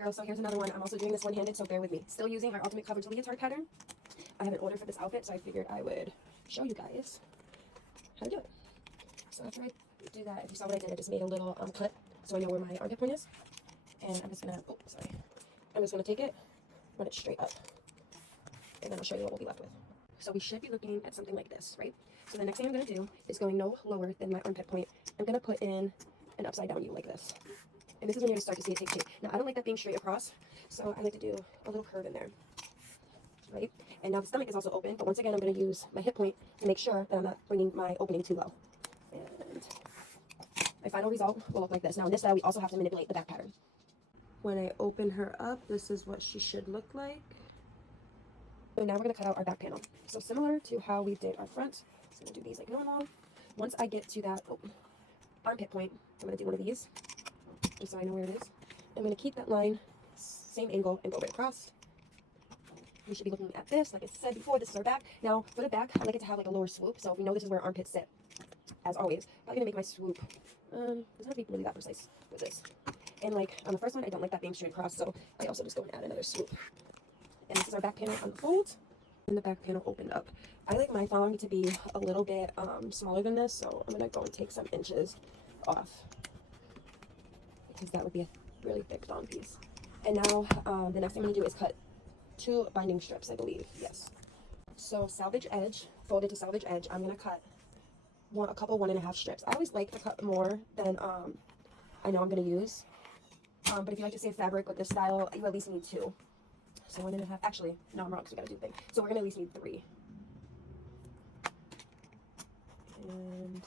girls, so here's another one. I'm also doing this one-handed, so bear with me. Still using our Ultimate Coverage leotard pattern. I have an order for this outfit, so I figured I would show you guys how to do it. So after I do that, if you saw what I did, I just made a little cut so I know where my armpit point is. And I'm just gonna, I'm just gonna take it, run it straight up, and then I'll show you what we'll be left with. So we should be looking at something like this, right? So the next thing I'm gonna do is going no lower than my armpit point. I'm gonna put in an upside down U like this. And this is when you're gonna start to see it take shape. Now I don't like that being straight across, so I like to do a little curve in there, right? And now the stomach is also open, but once again, I'm gonna use my hip point to make sure that I'm not bringing my opening too low. And my final result will look like this. Now in this style, we also have to manipulate the back pattern. When I open her up, this is what she should look like. So now we're going to cut out our back panel. So similar to how we did our front, so I'm going to do these like normal. Once I get to that armpit point, I'm going to do one of these, just so I know where it is. I'm going to keep that line, same angle, and go right across. We should be looking at this. Like I said before, this is our back. Now, for the back, I like it to have like a lower swoop. So we know this is where armpits sit, as always. I'm going to make my swoop. Doesn't have to be really that precise with this. And like on the first one, I don't like that being straight across, so I also just go and add another swoop. And this is our back panel unfold, and the back panel opened up. I like my thong to be a little bit smaller than this, so I'm gonna go and take some inches off, because that would be a really big thong piece. And now the next thing I'm gonna do is cut 2 binding strips, I believe. Yes. So salvage edge, folded to salvage edge, I'm gonna cut a couple 1.5 strips. I always like to cut more than I know I'm gonna use. But if you like to save fabric with this style, you at least need 2. So 1.5, actually, no, I'm wrong, because we gotta do the thing. So we're gonna at least need 3. And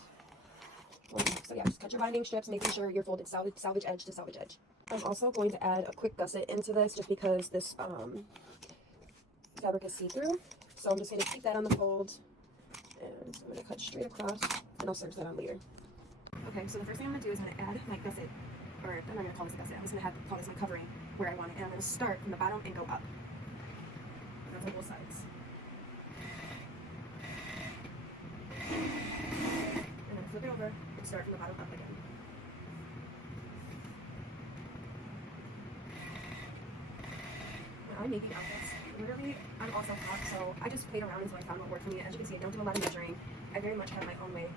so yeah, just cut your binding strips, making sure you're folded salvage edge to salvage edge. I'm also going to add a quick gusset into this, just because this fabric is see-through. So I'm just gonna keep that on the fold, and I'm gonna cut straight across, and I'll serge that on later. Okay, so the first thing I'm gonna do is I'm gonna add my gusset. Or I'm not going to call this a gusset, I'm just going to call this my covering where I want it. And I'm going to start from the bottom and go up. And that's on both sides. And then flip it over and start from the bottom up again. Now I'm making outfits. Literally, I'm also hot, so I just played around until I found what worked for me. As you can see, I don't do a lot of measuring. I very much have my own way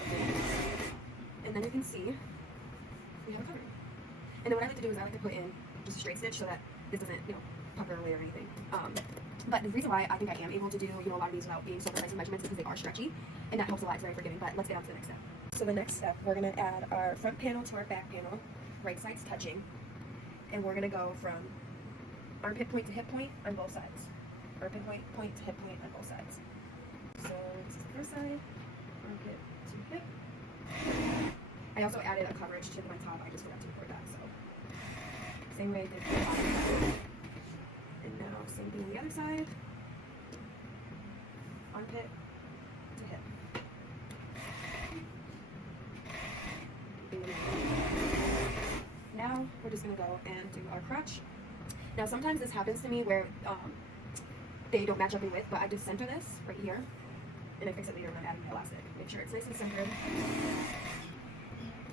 of doing this. And then you can see we have a covering. And then what I like to do is I like to put in just a straight stitch so that this doesn't, pucker away or anything. But the reason why I think I am able to do, a lot of these without being so precise in measurements is because they are stretchy, and that helps a lot. It's very forgiving. But let's get on to the next step. So the next step, we're going to add our front panel to our back panel, right sides touching, and we're going to go from armpit point to hip point on both sides. Armpit point to hip point on both sides. So this is the first side, armpit to hip. I also added a coverage to my top. I just forgot to record that. So same way I did the bottom side. And now same thing on the other side. Armpit to hip. Now we're just gonna go and do our crotch. Now sometimes this happens to me where they don't match up in width, but I just center this right here, and I fix it later when I'm adding the elastic. Make sure it's nice and centered.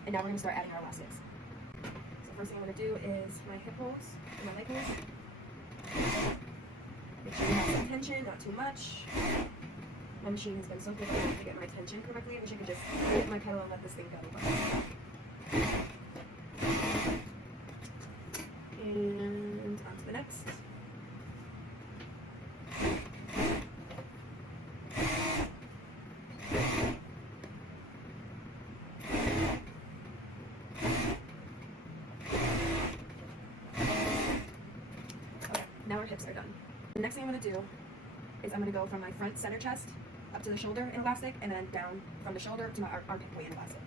And now we're going to start adding our elastics. So first thing I'm going to do is my hip holes and my leg holes. Make sure you have some tension, not too much. My machine has been so good to get my tension correctly. I wish I could just hit my pedal and let this thing go. And on to the next. Now our hips are done. The next thing I'm going to do is I'm going to go from my front center chest up to the shoulder in elastic, and then down from the shoulder to my armpit point in elastic.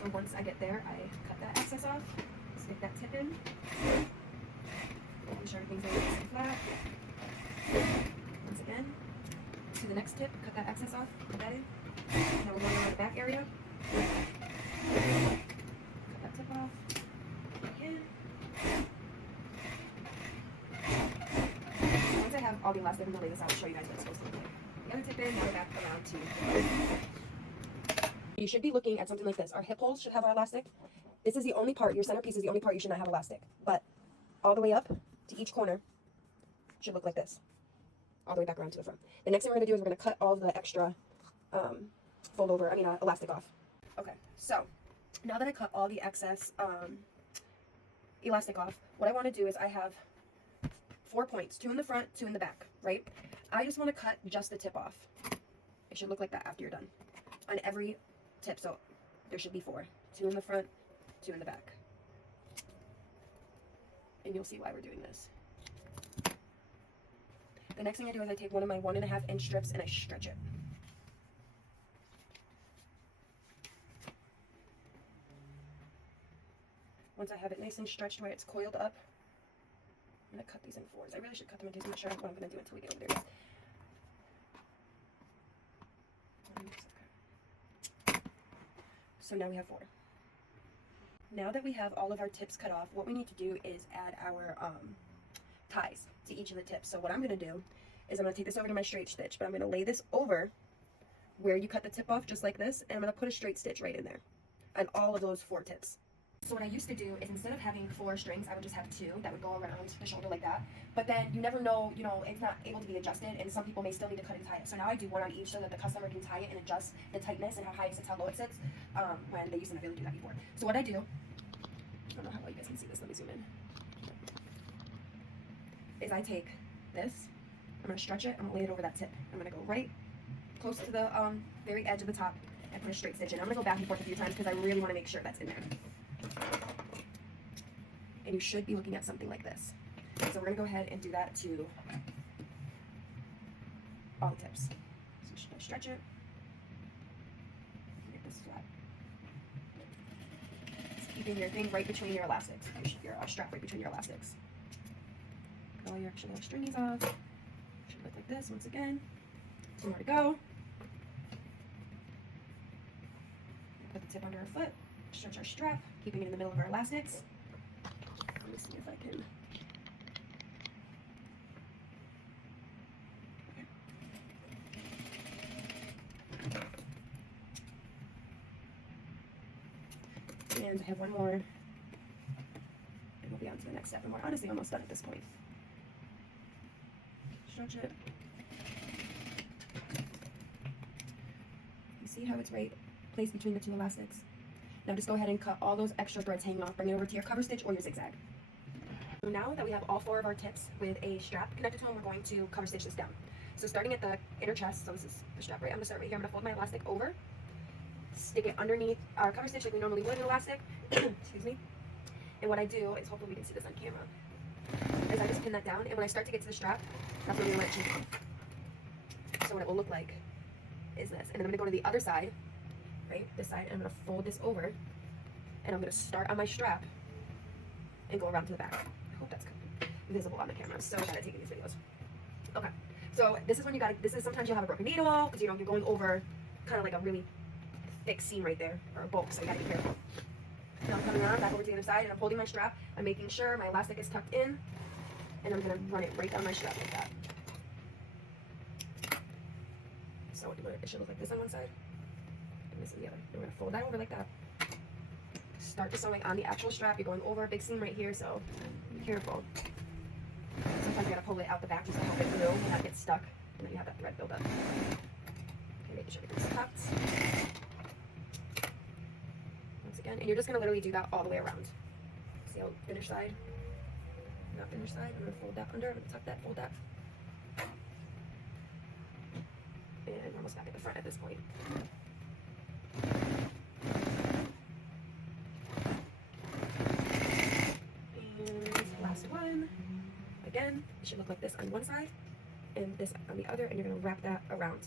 So once I get there, I cut that excess off, stick that tip in, making sure everything's nice and flat. Once again, to the next tip, cut that excess off, put that in. Now we're going around the back area. Cut that tip off. Once I have all the elastic, I'm going to lay this out and show you guys what it's supposed to look like. The other tip in, now we're back around to. You should be looking at something like this. Our hip holes should have our elastic, This is the only part, your centerpiece is the only part you should not have elastic. But all the way up to each corner should look like this. All the way back around to the front. The next thing we're going to do is we're going to cut all the extra elastic off. Okay, so now that I cut all the excess elastic off, what I want to do is I have 4 points, 2 in the front, 2 in the back, right? I just want to cut just the tip off. It should look like that after you're done. On every tip, so there should be 4. 2 in the front, 2 in the back. And you'll see why we're doing this. The next thing I do is I take one of my 1.5 inch strips and I stretch it. Once I have it nice and stretched where it's coiled up, I'm going to cut these in 4s. I really should cut them in 2s. I'm not sure what I'm going to do until we get over there. So now we have 4. Now that we have all of our tips cut off, what we need to do is add our ties to each of the tips. So what I'm going to do is I'm going to take this over to my straight stitch, but I'm going to lay this over where you cut the tip off just like this, and I'm going to put a straight stitch right in there on all of those 4 tips. So what I used to do is instead of having 4 strings, I would just have 2 that would go around the shoulder like that. But then you never know, it's not able to be adjusted, and some people may still need to cut and tie it. So now I do 1 on each so that the customer can tie it and adjust the tightness and how high it sits, how low it sits, when they used to not be able to do that before. So what I do, I don't know how well you guys can see this, let me zoom in, is I take this, I'm going to stretch it, I'm going to lay it over that tip. I'm going to go right close to the very edge of the top and put a straight stitch in. I'm going to go back and forth a few times because I really want to make sure that's in there. And you should be looking at something like this. So we're going to go ahead and do that to all the tips. So should I stretch it? Make this flat. Just keeping your thing right between your elastics. Your strap right between your elastics. Get all your extra little stringies off. Should look like this once again. 2 more to go. Put the tip under our foot. Stretch our strap, keeping it in the middle of our elastics. Let me see if I can. Okay. And I have 1 more. And we'll be on to the next step. And we're honestly almost done at this point. Stretch it. You see how it's right placed between the 2 elastics? Now just go ahead and cut all those extra threads hanging off, bring it over to your cover stitch or your zigzag. So now that we have all 4 of our tips with a strap connected to them, we're going to cover stitch this down. So starting at the inner chest, so this is the strap, right? I'm going to start right here. I'm going to fold my elastic over, stick it underneath our cover stitch like we normally would an elastic. Excuse me. And what I do is, hopefully we can see this on camera, is I just pin that down, and when I start to get to the strap, that's when we let it on. So what it will look like is this. And then I'm going to go to the other side, right, this side, and I'm going to fold this over, and I'm going to start on my strap and go around to the back. I hope that's visible on the camera. I'm so bad at taking these videos. Okay, so this is when you got to, sometimes you'll have a broken needle, because you're going over kind of like a really thick seam right there, or a bulk, so you got to be careful. Now I'm coming around back over to the other side, and I'm holding my strap. I'm making sure my elastic is tucked in, and I'm going to run it right down my strap like that. So it should look like this on one side, and this on the other. We're going to fold that over like that. Start the sewing on the actual strap. You're going over a big seam right here, so be careful. Sometimes you got to pull it out the back just to help it glue and not get stuck, and then you have that thread build up. Okay, making sure everything's tucked. Once again, and you're just going to literally do that all the way around. See how finish side? Not finish side. I'm going to fold that under. I'm going to tuck that, fold that. And we're almost back at the front at this point. And last one. Again, it should look like this on one side and this on the other, and you're going to wrap that around.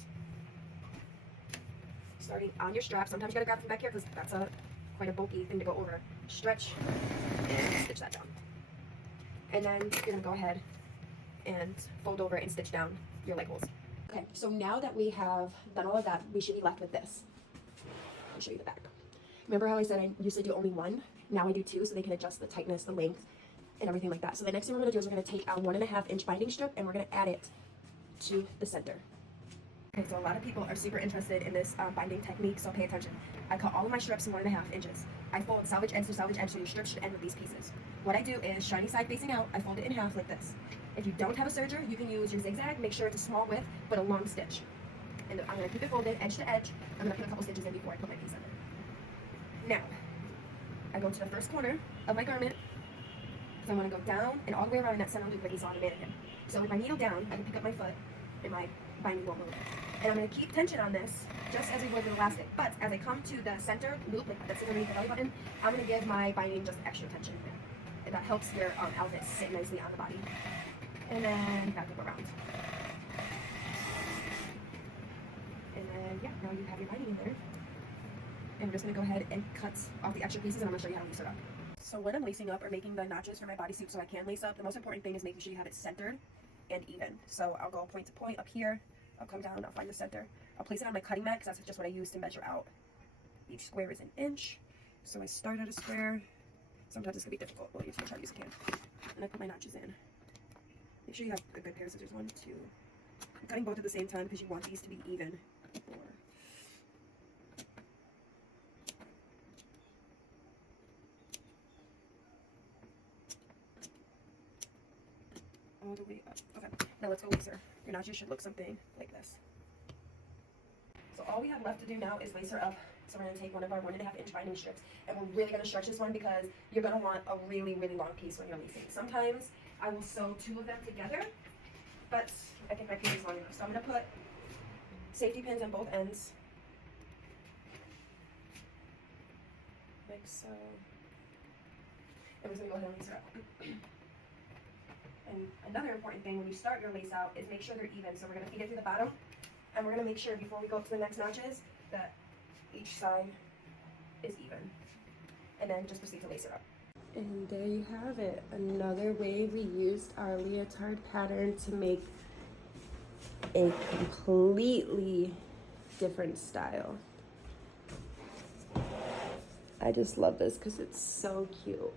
Starting on your strap. Sometimes you got to grab from back here because that's quite a bulky thing to go over. Stretch and stitch that down. And then you're going to go ahead and fold over and stitch down your leg holes. Okay, so now that we have done all of that, we should be left with this. I'll show you the back. Remember how I said I used to do only 1? Now I do 2, so they can adjust the tightness, the length, and everything like that. So the next thing we're going to do is we're going to take our 1.5 inch binding strip and we're going to add it to the center. Okay, so a lot of people are super interested in this binding technique, so pay attention. I cut all of my strips in 1.5 inches. I fold salvage ends to salvage ends, so your strip should end with these pieces. What I do is shiny side facing out, I fold it in half like this. If you don't have a serger, you can use your zigzag. Make sure it's a small width, but a long stitch. And I'm going to keep it folded edge to edge. I'm going to put a couple stitches in before I put my piece in. Now, I go to the first corner of my garment, because I want to go down and all the way around that center loop like you saw on the mannequin. So with my needle down, I can pick up my foot, and my binding won't move. And I'm going to keep tension on this, just as we would with elastic. But as I come to the center loop, like that's underneath the belly button, I'm going to give my binding just extra tension. And that helps your outfit sit nicely on the body. And then back up around. And then, yeah, now you have your binding in there. And we're just going to go ahead and cut off the extra pieces, and I'm going to show you how to lace it up. So when I'm lacing up or making the notches for my bodysuit so I can lace up, the most important thing is making sure you have it centered and even. So I'll go point to point up here. I'll come down, I'll find the center. I'll place it on my cutting mat because that's just what I use to measure out. Each square is an inch. So I start at a square. Sometimes it's going to be difficult, but you try to use a can. And I put my notches in. Make sure you have a good pair of scissors. 1, 2. I'm cutting both at the same time because you want these to be even. 4. All the way up. Okay, now let's go laser. Your notches should look something like this. So all we have left to do now is lace her up. So we're going to take one of our 1.5 inch binding strips, and we're really going to stretch this one because you're going to want a really, really long piece when you're lacing. Sometimes I will sew 2 of them together, but I think my piece is long enough. So I'm going to put safety pins on both ends, like so. And we're just going to go ahead and lace her up. And another important thing when you start your lace out is make sure they're even. So we're going to feed it through the bottom, and we're going to make sure before we go to the next notches that each side is even. And then just proceed to lace it up. And there you have it. Another way we used our leotard pattern to make a completely different style. I just love this because it's so cute.